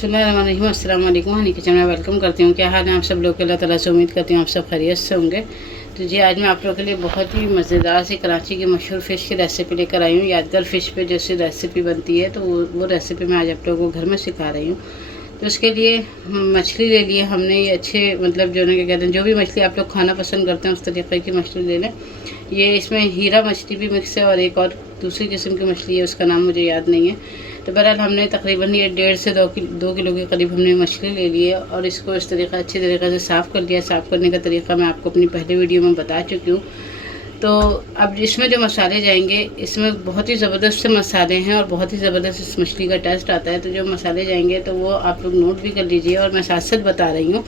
बिस्मिल्लाहिर्रहमानिर्रहीम, अस्सलाम वालेकुम। हनी किचन में वेलकम करती हूँ। क्या हाल है आप सब लोग के? अल्लाह ताला से उम्मीद करती हूँ आप सब खैरियत से होंगे। तो जी आज मैं आप लोगों के लिए बहुत ही मज़ेदार सी कराची की मशहूर फ़िश की रेसिपी लेकर आई हूँ। यादगार फ़िश पे जैसे रेसिपी बनती है तो वो रेसिपी मैं आज आप लोगों को घर में सिखा रही हूँ। तो उसके लिए मछली ले लिए हमने, ये अच्छे मतलब जो है क्या कहते हैं, जो भी मछली आप लोग खाना पसंद करते हैं उस तरीके की मछली ले लें। ये इसमें हीरा मछली भी मिक्स है और एक और दूसरी किस्म की मछली है, उसका नाम मुझे याद नहीं है। तो बहरहाल हमने तकरीबन ये 1.5 से 2 किलो के करीब हमने मछली ले ली है और इसको इस तरीक़ा अच्छी तरीक़े से साफ़ कर लिया। साफ़ करने का तरीका मैं आपको अपनी पहले वीडियो में बता चुकी हूँ। तो अब इसमें जो मसाले जाएंगे, इसमें बहुत ही ज़बरदस्त से मसाले हैं और बहुत ही ज़बरदस्त इस मछली का टेस्ट आता है। तो जो मसाले जाएंगे तो वो आप लोग नोट भी कर लीजिए और मैं साथ साथ बता रही हूँ।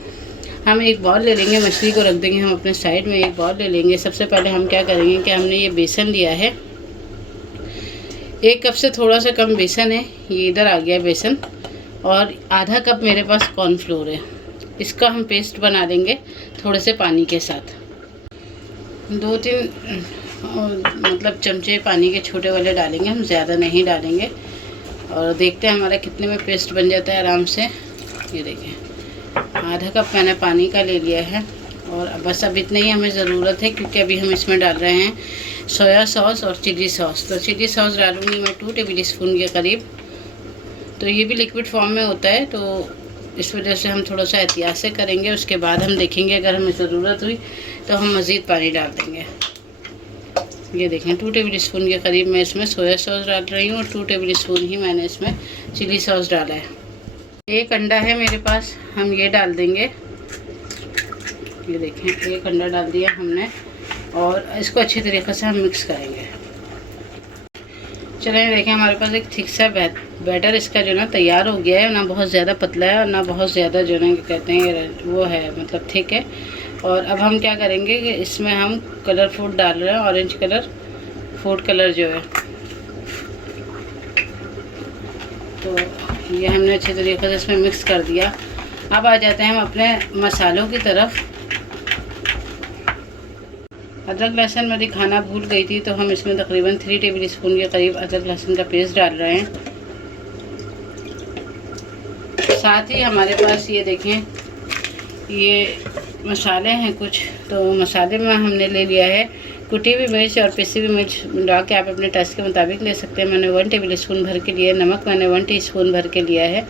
हम एक बाउल ले लेंगे, मछली को रख देंगे हम अपने साइड में। एक बाउल ले लेंगे। सबसे पहले हम क्या करेंगे कि हमने ये बेसन लिया है, 1 कप से थोड़ा सा कम बेसन है, ये इधर आ गया बेसन। और आधा कप मेरे पास कॉर्नफ्लोर है, इसका हम पेस्ट बना लेंगे थोड़े से पानी के साथ। 2-3 मतलब चमचे पानी के छोटे वाले डालेंगे, हम ज़्यादा नहीं डालेंगे। और देखते हैं हमारा कितने में पेस्ट बन जाता है आराम से। ये देखें, आधा कप मैंने पानी का ले लिया है और बस अब इतना ही हमें ज़रूरत है, क्योंकि अभी हम इसमें डाल रहे हैं सोया सॉस और चिली सॉस। तो चिली सॉस डालूँगी मैं 2 टेबल स्पून के करीब। तो ये भी लिक्विड फॉर्म में होता है, तो इस वजह से हम थोड़ा सा एहतियात से करेंगे। उसके बाद हम देखेंगे अगर हमें ज़रूरत हुई तो हम मज़ीद पानी डाल देंगे। ये देखें, 2 टेबल स्पून के करीब मैं इसमें सोया सॉस डाल रही हूँ और 2 टेबल स्पून ही मैंने इसमें चिली सॉस डाला है। 1 अंडा है मेरे पास, हम ये डाल देंगे। ये देखें, 1 अंडा डाल दिया हमने और इसको अच्छी तरीक़े से हम मिक्स करेंगे। चलिए देखें, हमारे पास एक ठीक सा बैटर इसका जो ना तैयार हो गया है। ना बहुत ज़्यादा पतला है और ना बहुत ज़्यादा जो ना कहते हैं वो है, मतलब थिक है। और अब हम क्या करेंगे कि इसमें हम कलर फूड डाल रहे हैं, ऑरेंज कलर फूड कलर जो है। तो ये हमने अच्छे तरीके से इसमें मिक्स कर दिया। अब आ जाते हैं हम अपने मसालों की तरफ। अदरक लहसुन मैं दिखाना भूल गई थी, तो हम इसमें तकरीबन 3 टेबल स्पून के करीब अदरक लहसुन का पेस्ट डाल रहे हैं। साथ ही हमारे पास ये देखें, ये मसाले हैं कुछ। तो मसाले में हमने ले लिया है कुटी हुई मिर्च और पिसी हुई मिर्च डाल के आप अपने टेस्ट के मुताबिक ले सकते हैं। मैंने 1 टेबल स्पून भर के लिए। नमक मैंने 1 टीस्पून भर के लिया है,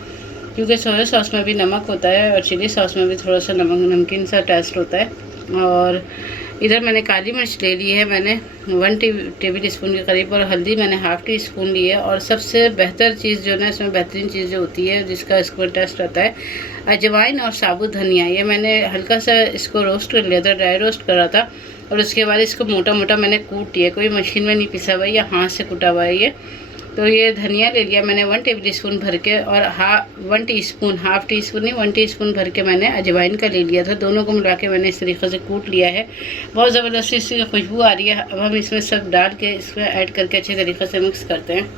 क्योंकि सोया सॉस में भी नमक होता है और चिली सॉस में भी थोड़ा सा नमकीन सा टेस्ट होता है। और इधर मैंने काली मिर्च ले ली है, मैंने 1 टेबल स्पून के करीब। और हल्दी मैंने ½ टी स्पून ली है। और सबसे बेहतर चीज़ जो है इसमें, बेहतरीन चीज़ जो होती है जिसका इसको टेस्ट आता है, अजवाइन और साबुत धनिया। ये मैंने हल्का सा इसको रोस्ट कर लिया था, ड्राई रोस्ट करा था। और उसके बाद इसको मोटा मोटा मैंने कूट लिया, कोई मशीन में नहीं पिसा हुआ है, या हाथ से कुटा हुआ है ये। तो ये धनिया ले लिया मैंने 1 टेबल स्पून भर के। और 1 टीस्पून, ½ टीस्पून नहीं 1 टीस्पून भर के मैंने अजवाइन का ले लिया था। दोनों को मिला के मैंने इस तरीके से कूट लिया है। बहुत ज़बरदस्त इसकी खुशबू आ रही है। अब हम इसमें सब डाल के इसमें ऐड करके अच्छे तरीके से मिक्स करते हैं।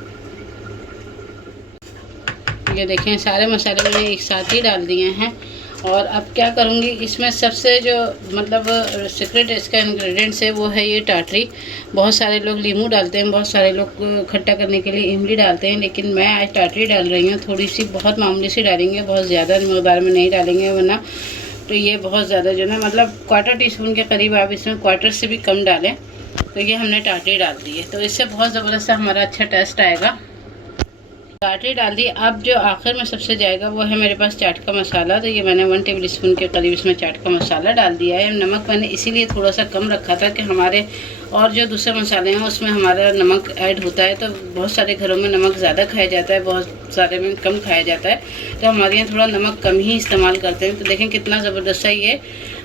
ये देखें, सारे मसाले मैंने एक साथ ही डाल दिए हैं। और अब क्या करूँगी, इसमें सबसे जो मतलब सीक्रेट इसका इंग्रेडिएंट्स है वो है ये टाटरी। बहुत सारे लोग नींबू डालते हैं, बहुत सारे लोग खट्टा करने के लिए इमली डालते हैं, लेकिन मैं आज टाटरी डाल रही हूँ। थोड़ी सी, बहुत मामूली सी डालेंगे, बहुत ज़्यादा मकदार में नहीं डालेंगे, वरना तो ये बहुत ज़्यादा जो ना मतलब 1/4 टीस्पून के करीब, आप इसमें 1/4 से भी कम डालें। तो ये हमने टाटरी डाल दी है, तो इससे बहुत ज़बरदस्त हमारा अच्छा टेस्ट आएगा। टाटरी डाल दी। अब जो आखिर में सबसे जाएगा वो है मेरे पास चाट का मसाला। तो ये मैंने 1 टेबल स्पून के करीब इसमें चाट का मसाला डाल दिया है। नमक मैंने इसीलिए थोड़ा सा कम रखा था कि हमारे और जो दूसरे मसाले हैं उसमें हमारा नमक ऐड होता है। तो बहुत सारे घरों में नमक ज़्यादा खाया जाता है, बहुत सारे में कम खाया जाता है। तो हमारे यहाँ थोड़ा नमक कम ही इस्तेमाल करते हैं। तो देखें कितना ज़बरदस्त है ये,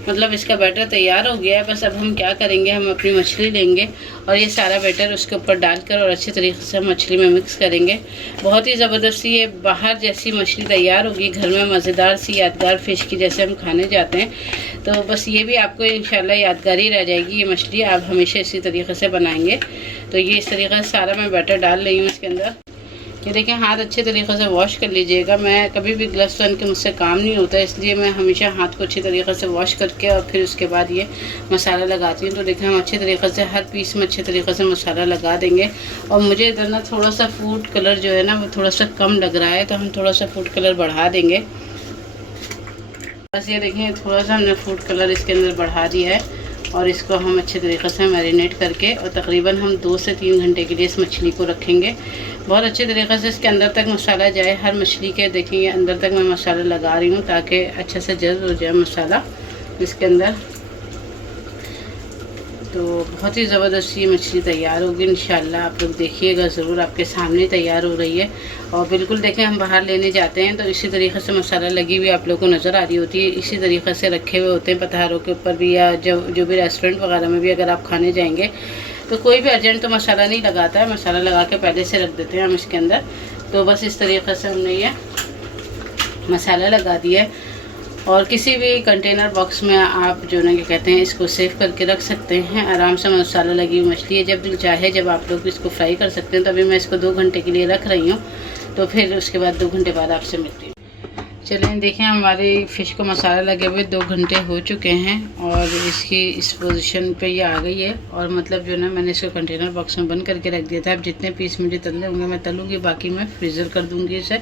मतलब इसका बैटर तैयार हो गया है। बस अब हम क्या करेंगे, हम अपनी मछली लेंगे और ये सारा बैटर उसके ऊपर डालकर और अच्छे तरीके से हम मछली में मिक्स करेंगे। बहुत ही ज़बरदस्त ये बाहर जैसी मछली तैयार होगी, घर में मज़ेदार सी यादगार फ़िश की जैसे हम खाने जाते हैं। तो बस ये भी आपको इंशाल्लाह यादगार ही रह जाएगी ये मछली, आप हमेशा इसी तरीके से बनाएंगे। तो ये इस तरीके से सारा मैं बैटर डाल रही हूँ इसके अंदर। ये देखिए हाथ अच्छे तरीक़े से वॉश कर लीजिएगा। मैं कभी भी ग्लव्स पहन के मुझसे काम नहीं होता, इसलिए मैं हमेशा हाथ को अच्छी तरीक़े से वॉश करके और फिर उसके बाद ये मसाला लगाती हूँ। तो देखिए हम अच्छे तरीक़े से हर पीस में अच्छे तरीक़े से मसाला लगा देंगे। और मुझे इधर ना थोड़ा सा फूड कलर जो है ना वो थोड़ा सा कम लग रहा है, तो हम थोड़ा सा फूड कलर बढ़ा देंगे। बस ये देखें थोड़ा सा हमने फूड कलर इसके अंदर बढ़ा दिया है और इसको हम अच्छे तरीक़े से मैरिनेट करके और तकरीबन हम 2 से 3 घंटे के लिए इस मछली को रखेंगे। बहुत अच्छे तरीक़े से इसके अंदर तक मसाला जाए, हर मछली के देखिए अंदर तक मैं मसाला लगा रही हूँ ताकि अच्छे से जज़्ब हो जाए मसाला इसके अंदर। तो बहुत ही ज़बरदस्त ये मछली तैयार होगी इंशाल्लाह। आप लोग देखिएगा ज़रूर, आपके सामने तैयार हो रही है। और बिल्कुल देखें हम बाहर लेने जाते हैं तो इसी तरीक़े से मसाला लगी हुई आप लोग को नज़र आ रही होती है। इसी तरीक़े से रखे हुए होते हैं पतारों के ऊपर भी, या जो भी रेस्टोरेंट वगैरह में भी अगर आप खाने जाएंगे तो कोई भी अर्जेंट तो मसाला नहीं लगाता है, मसाला लगा के पहले से रख देते हैं हम इसके अंदर। तो बस इस तरीक़े से हमने ये मसाला लगा दिया है। और किसी भी कंटेनर बॉक्स में आप जो ना क्या कहते हैं इसको सेव करके रख सकते हैं। आराम से मसाला लगी हुई मछली है, जब दिल चाहे जब आप लोग इसको फ्राई कर सकते हैं। तो अभी मैं इसको 2 घंटे के लिए रख रही हूँ, तो फिर उसके बाद 2 घंटे बाद आपसे मिलती हूँ। चलें देखें हमारी फ़िश को मसाला लगे हुए 2 घंटे हो चुके हैं और इसकी इस पोजीशन पे ये आ गई है। और मतलब जो ना मैंने इसको कंटेनर बॉक्स में बंद करके रख दिया था। अब जितने पीस मुझे तलने होंगे मैं तलूँगी, बाकी मैं फ्रीज़र कर दूँगी इसे।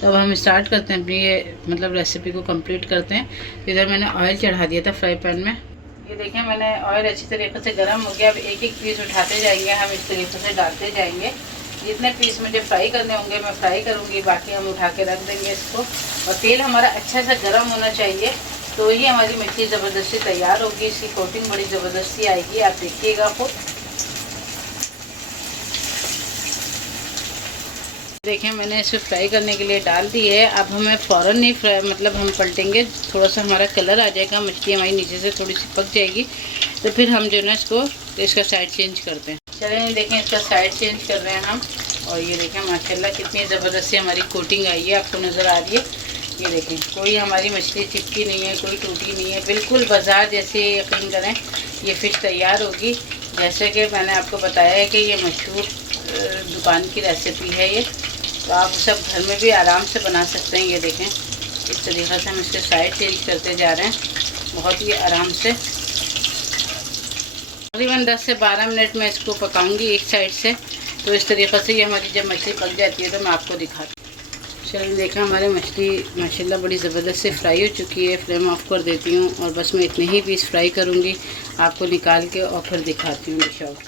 तो अब हम स्टार्ट करते हैं अपनी ये मतलब रेसिपी को कंप्लीट करते हैं। इधर मैंने ऑयल चढ़ा दिया था फ्राई पैन में। ये देखें मैंने ऑयल अच्छी तरीके से गर्म हो गया। अब एक एक पीस उठाते जाएंगे हम, इस तरीके से डालते जाएंगे। जितने पीस मुझे फ्राई करने होंगे मैं फ्राई करूँगी, बाकी हम उठा के रख देंगे इसको। और तेल हमारा अच्छा सा गर्म होना चाहिए, तो ये हमारी मछली ज़बरदस्ती तैयार होगी। इसकी कोटिंग बड़ी ज़बरदस्ती आएगी, आप देखिएगा खुद। देखें मैंने इसे फ्राई करने के लिए डाल दी है। अब हमें फ़ौरन नहीं फ्राई मतलब हम पलटेंगे, थोड़ा सा हमारा कलर आ जाएगा, मछली हमारी नीचे से थोड़ी सी पक जाएगी, तो फिर हम जो है ना इसका साइड चेंज करते हैं। चलें देखें इसका साइड चेंज कर रहे हैं हम। और ये देखें माशाल्लाह कितनी ज़बरदस्त हमारी कोटिंग आई है, आपको नज़र आ रही है। ये देखें कोई हमारी मछली चिपकी नहीं है, कोई टूटी नहीं है, बिल्कुल बाज़ार जैसे यकीन करें ये फ़िश तैयार होगी। जैसे कि मैंने आपको बताया है कि ये मशहूर दुकान की रेसिपी है ये, तो आप सब घर में भी आराम से बना सकते हैं। ये देखें इस तरीक़े से हम इसके साइड चेंज करते जा रहे हैं बहुत ही आराम से। तकरीबन 10 से 12 मिनट में इसको पकाऊंगी एक साइड से। तो इस तरीक़े से ये हमारी जब मछली पक जाती है तो मैं आपको दिखाती हूँ। चलिए देखा हमारी मछली माशाल्लाह बड़ी ज़बरदस्त से फ्राई हो चुकी है। फ्लेम ऑफ कर देती हूँ और बस मैं इतने ही पीस फ्राई करूँगी, आपको निकाल के और फिर दिखाती हूँ डिश आउट।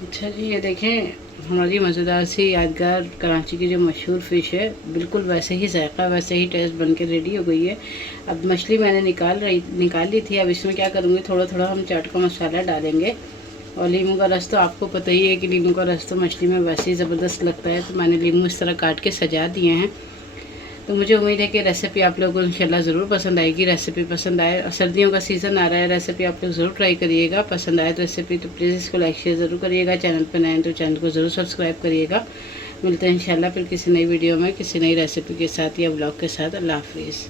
अच्छा जी ये देखें हमारी मज़ेदार सी यादगार कराची की जो मशहूर फ़िश है, बिल्कुल वैसे ही जायका वैसे ही टेस्ट बन के रेडी हो गई है। अब मछली मैंने निकाल ली थी। अब इसमें क्या करूँगी, थोड़ा थोड़ा हम चाट का मसाला डालेंगे। और लीमू का रस तो आपको पता ही है कि लीमू का रस तो मछली में वैसे ही ज़बरदस्त लगता है। तो मैंने लीमू इस तरह काट के सजा दिए हैं। तो मुझे उम्मीद है कि रेसिपी आप लोगों को इंशाल्लाह ज़रूर पसंद आएगी। रेसिपी पसंद आए, और सर्दियों का सीज़न आ रहा है, रेसिपी आप लोग ज़रूर ट्राई करिएगा। पसंद आए तो रेसिपी तो प्लीज़ इसको लाइक शेयर ज़रूर करिएगा। चैनल पर नए हैं तो चैनल को ज़रूर सब्सक्राइब करिएगा। मिलते हैं इंशाल्लाह फिर किसी नई वीडियो में किसी नई रेसिपी के साथ या ब्लॉग के साथ। अल्लाह हाफिज़।